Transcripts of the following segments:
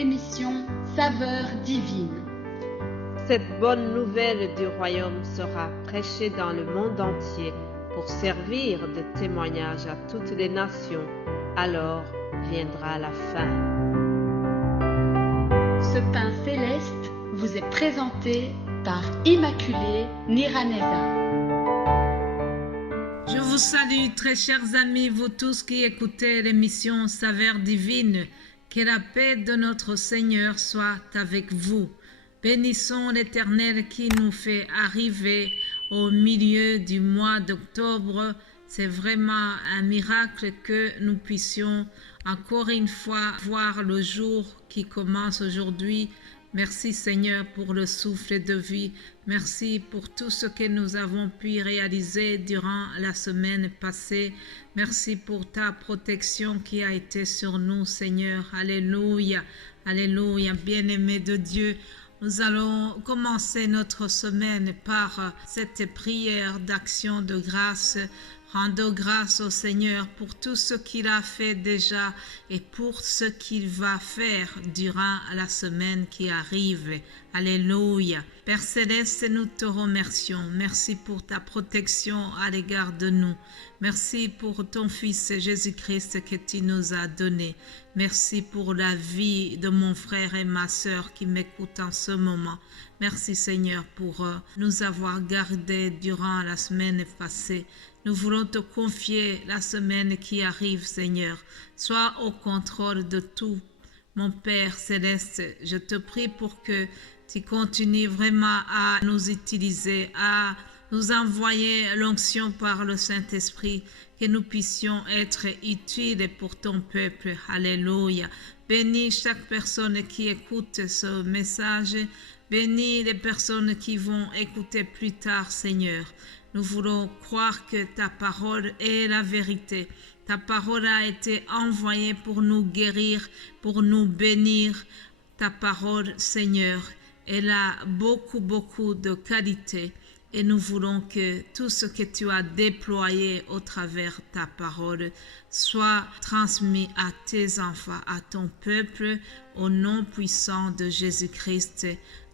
l'émission Saveurs divines. Cette bonne nouvelle du royaume sera prêchée dans le monde entier pour servir de témoignage à toutes les nations. Alors viendra la fin. Ce pain céleste vous est présenté par Immaculée Niraneza. Je vous salue, très chers amis, vous tous qui écoutez l'émission Saveurs divines. Que la paix de notre Seigneur soit avec vous. Bénissons l'Éternel qui nous fait arriver au milieu du mois d'octobre. C'est vraiment un miracle que nous puissions encore une fois voir le jour qui commence aujourd'hui. Merci Seigneur pour le souffle de vie. Merci pour tout ce que nous avons pu réaliser durant la semaine passée. Merci pour ta protection qui a été sur nous, Seigneur. Alléluia, alléluia, bien-aimé de Dieu. Nous allons commencer notre semaine par cette prière d'action de grâce. Rendons grâce au Seigneur pour tout ce qu'il a fait déjà et pour ce qu'il va faire durant la semaine qui arrive. Alléluia. Père Céleste, nous te remercions. Merci pour ta protection à l'égard de nous. Merci pour ton Fils Jésus-Christ que tu nous as donné. Merci pour la vie de mon frère et ma sœur qui m'écoutent en ce moment. Merci Seigneur pour nous avoir gardés durant la semaine passée. Nous voulons te confier la semaine qui arrive, Seigneur. Sois au contrôle de tout. Mon Père Céleste, je te prie pour que tu continues vraiment à nous utiliser, à nous envoyer l'onction par le Saint-Esprit, que nous puissions être utiles pour ton peuple. Alléluia. Bénis chaque personne qui écoute ce message. Bénis les personnes qui vont écouter plus tard, Seigneur. Nous voulons croire que ta parole est la vérité. Ta parole a été envoyée pour nous guérir, pour nous bénir. Ta parole, Seigneur, elle a beaucoup de qualité. Et nous voulons que tout ce que tu as déployé au travers ta parole soit transmis à tes enfants, à ton peuple, au nom puissant de Jésus-Christ.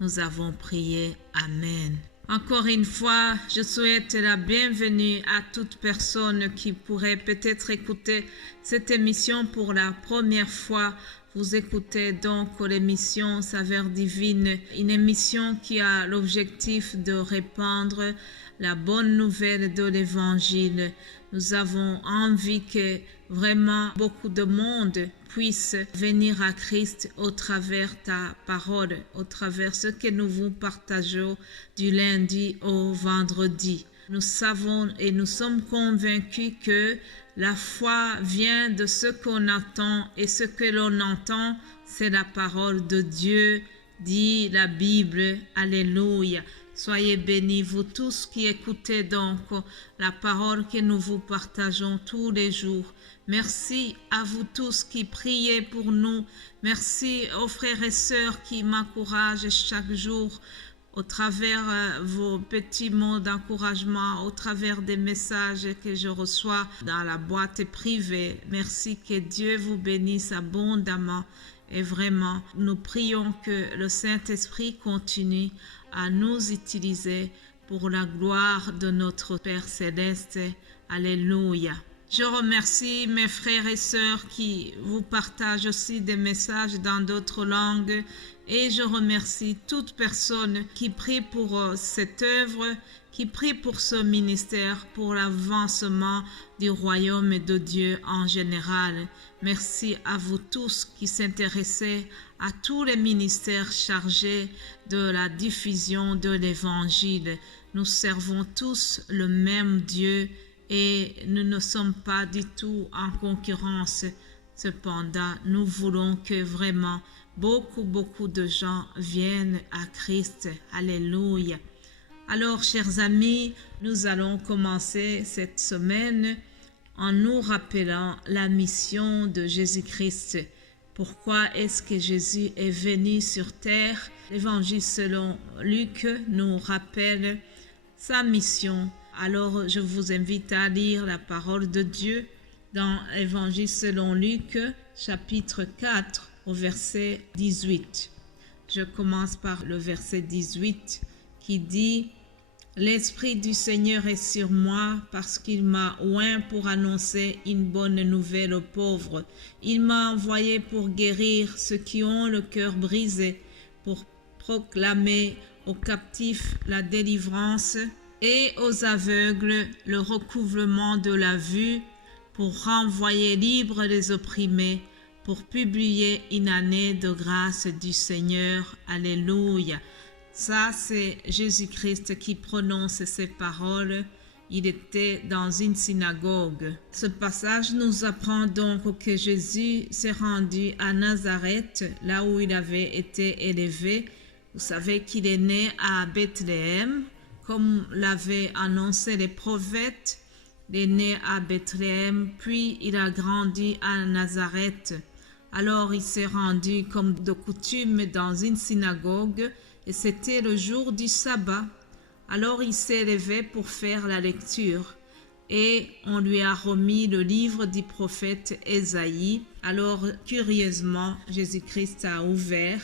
Nous avons prié. Amen. Encore une fois, je souhaite la bienvenue à toute personne qui pourrait peut-être écouter cette émission pour la première fois. Vous écoutez donc l'émission Saveurs divines, une émission qui a l'objectif de répandre la bonne nouvelle de l'Évangile. Nous avons envie que vraiment beaucoup de monde puisse venir à Christ au travers ta parole, au travers ce que nous vous partageons du lundi au vendredi. Nous savons et nous sommes convaincus que la foi vient de ce qu'on entend et ce que l'on entend, c'est la parole de Dieu, dit la Bible. Alléluia. Soyez bénis, vous tous qui écoutez donc la parole que nous vous partageons tous les jours. Merci à vous tous qui priez pour nous. Merci aux frères et sœurs qui m'encouragent chaque jour au travers vos petits mots d'encouragement, au travers des messages que je reçois dans la boîte privée. Merci, que Dieu vous bénisse abondamment. Et vraiment, nous prions que le Saint-Esprit continue à nous utiliser pour la gloire de notre Père Céleste. Alléluia. Je remercie mes frères et sœurs qui vous partagent aussi des messages dans d'autres langues et je remercie toute personne qui prie pour cette œuvre, qui prie pour ce ministère, pour l'avancement du royaume de Dieu en général. Merci à vous tous qui s'intéressez à tous les ministères chargés de la diffusion de l'Évangile. Nous servons tous le même Dieu et nous ne sommes pas du tout en concurrence. Cependant, nous voulons que vraiment beaucoup de gens viennent à Christ. Alléluia. Alors, chers amis, nous allons commencer cette semaine en nous rappelant la mission de Jésus-Christ. Pourquoi est-ce que Jésus est venu sur terre? L'Évangile selon Luc nous rappelle sa mission. Alors, je vous invite à lire la parole de Dieu dans l'Évangile selon Luc, chapitre 4, au verset 18. Je commence par le verset 18 qui dit « L'Esprit du Seigneur est sur moi parce qu'il m'a oint pour annoncer une bonne nouvelle aux pauvres. Il m'a envoyé pour guérir ceux qui ont le cœur brisé, pour proclamer aux captifs la délivrance et aux aveugles le recouvrement de la vue, pour renvoyer libres les opprimés, pour publier une année de grâce du Seigneur. » Alléluia. Ça, c'est Jésus-Christ qui prononce ces paroles. Il était dans une synagogue. Ce passage nous apprend donc que Jésus s'est rendu à Nazareth, là où il avait été élevé. Vous savez qu'il est né à Bethléem, comme l'avaient annoncé les prophètes. Il est né à Bethléem, puis il a grandi à Nazareth. Alors il s'est rendu comme de coutume dans une synagogue et c'était le jour du sabbat. Alors il s'est levé pour faire la lecture et on lui a remis le livre du prophète Ésaïe. Alors curieusement, Jésus-Christ a ouvert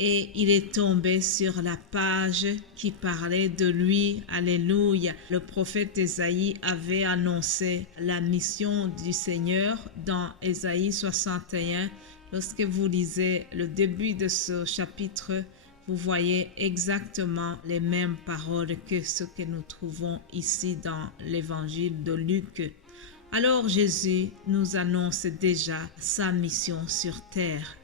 et il est tombé sur la page qui parlait de lui. Alléluia. Le prophète Ésaïe avait annoncé la mission du Seigneur dans Ésaïe 61. Lorsque vous lisez le début de ce chapitre, vous voyez exactement les mêmes paroles que ce que nous trouvons ici dans l'évangile de Luc. Alors Jésus nous annonce déjà sa mission sur terre.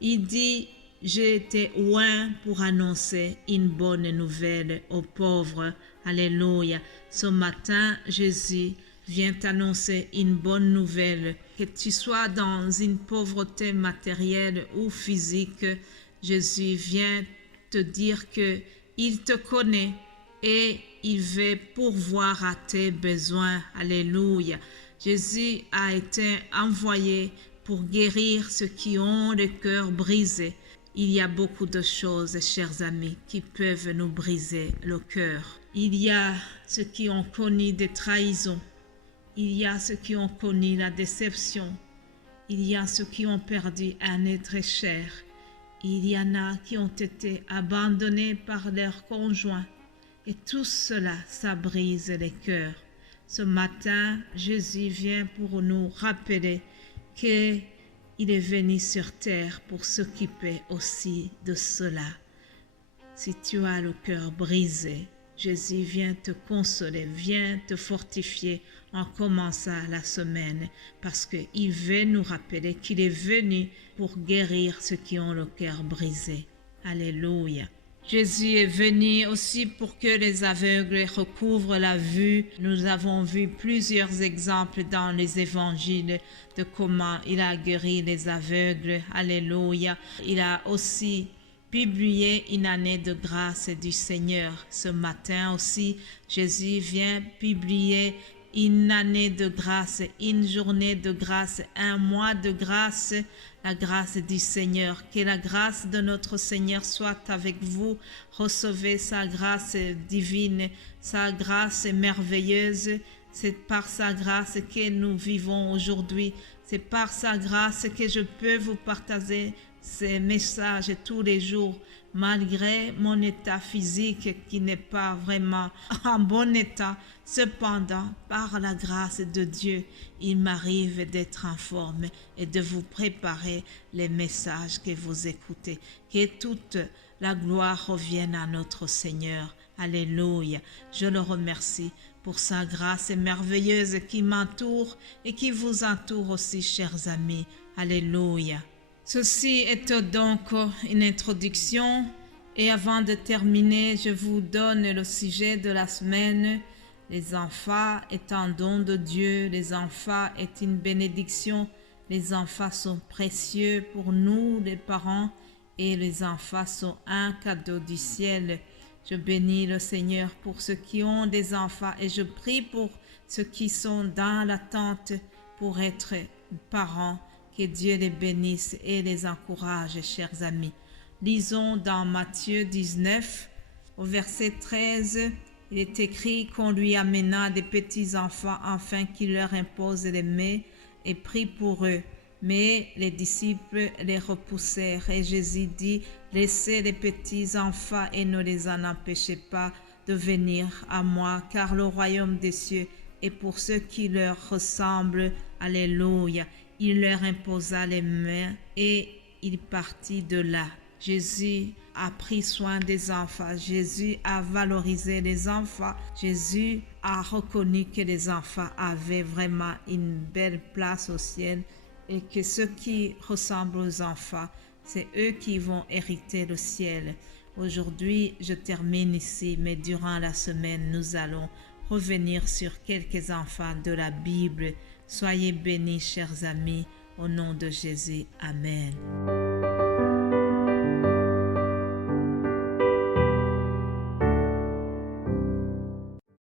Il dit « J'ai été oint pour annoncer une bonne nouvelle aux pauvres. » Alléluia. Ce matin, Jésus vient annoncer une bonne nouvelle. Que tu sois dans une pauvreté matérielle ou physique, Jésus vient te dire qu'il te connaît et il veut pourvoir à tes besoins. Alléluia. Jésus a été envoyé pour guérir ceux qui ont le cœur brisé. Il y a beaucoup de choses, chers amis, qui peuvent nous briser le cœur. Il y a ceux qui ont connu des trahisons. Il y a ceux qui ont connu la déception. Il y a ceux qui ont perdu un être cher. Il y en a qui ont été abandonnés par leurs conjoints. Et tout cela, ça brise les cœurs. Ce matin, Jésus vient pour nous rappeler qu'il est venu sur terre pour s'occuper aussi de cela. Si tu as le cœur brisé, Jésus vient te consoler, vient te fortifier en commençant la semaine parce qu'il veut nous rappeler qu'il est venu pour guérir ceux qui ont le cœur brisé. Alléluia. Jésus est venu aussi pour que les aveugles recouvrent la vue. Nous avons vu plusieurs exemples dans les évangiles de comment il a guéri les aveugles. Alléluia. Il a aussi publié une année de grâce du Seigneur. Ce matin aussi, Jésus vient publier une année de grâce, une journée de grâce, un mois de grâce, la grâce du Seigneur. Que la grâce de notre Seigneur soit avec vous. Recevez sa grâce divine, sa grâce merveilleuse. C'est par sa grâce que nous vivons aujourd'hui. C'est par sa grâce que je peux vous partager ces messages tous les jours, malgré mon état physique qui n'est pas vraiment en bon état. Cependant, par la grâce de Dieu, il m'arrive d'être en forme et de vous préparer les messages que vous écoutez. Que toute la gloire revienne à notre Seigneur. Alléluia. Je le remercie pour sa grâce merveilleuse qui m'entoure et qui vous entoure aussi, chers amis. Alléluia. Ceci est donc une introduction et avant de terminer, je vous donne le sujet de la semaine. Les enfants est un don de Dieu, les enfants est une bénédiction, les enfants sont précieux pour nous, les parents, et les enfants sont un cadeau du ciel. Je bénis le Seigneur pour ceux qui ont des enfants et je prie pour ceux qui sont dans l'attente pour être parents. Que Dieu les bénisse et les encourage, chers amis. Lisons dans Matthieu 19, au verset 13, il est écrit qu'on lui amena des petits enfants afin qu'il leur impose les mains et prie pour eux. Mais les disciples les repoussèrent et Jésus dit, laissez les petits enfants et ne les en empêchez pas de venir à moi, car le royaume des cieux est pour ceux qui leur ressemblent. Alléluia. Il leur imposa les mains et il partit de là. Jésus a pris soin des enfants. Jésus a valorisé les enfants. Jésus a reconnu que les enfants avaient vraiment une belle place au ciel et que ceux qui ressemblent aux enfants, c'est eux qui vont hériter le ciel. Aujourd'hui, je termine ici, mais durant la semaine, nous allons revenir sur quelques enfants de la Bible. Soyez bénis, chers amis, au nom de Jésus. Amen.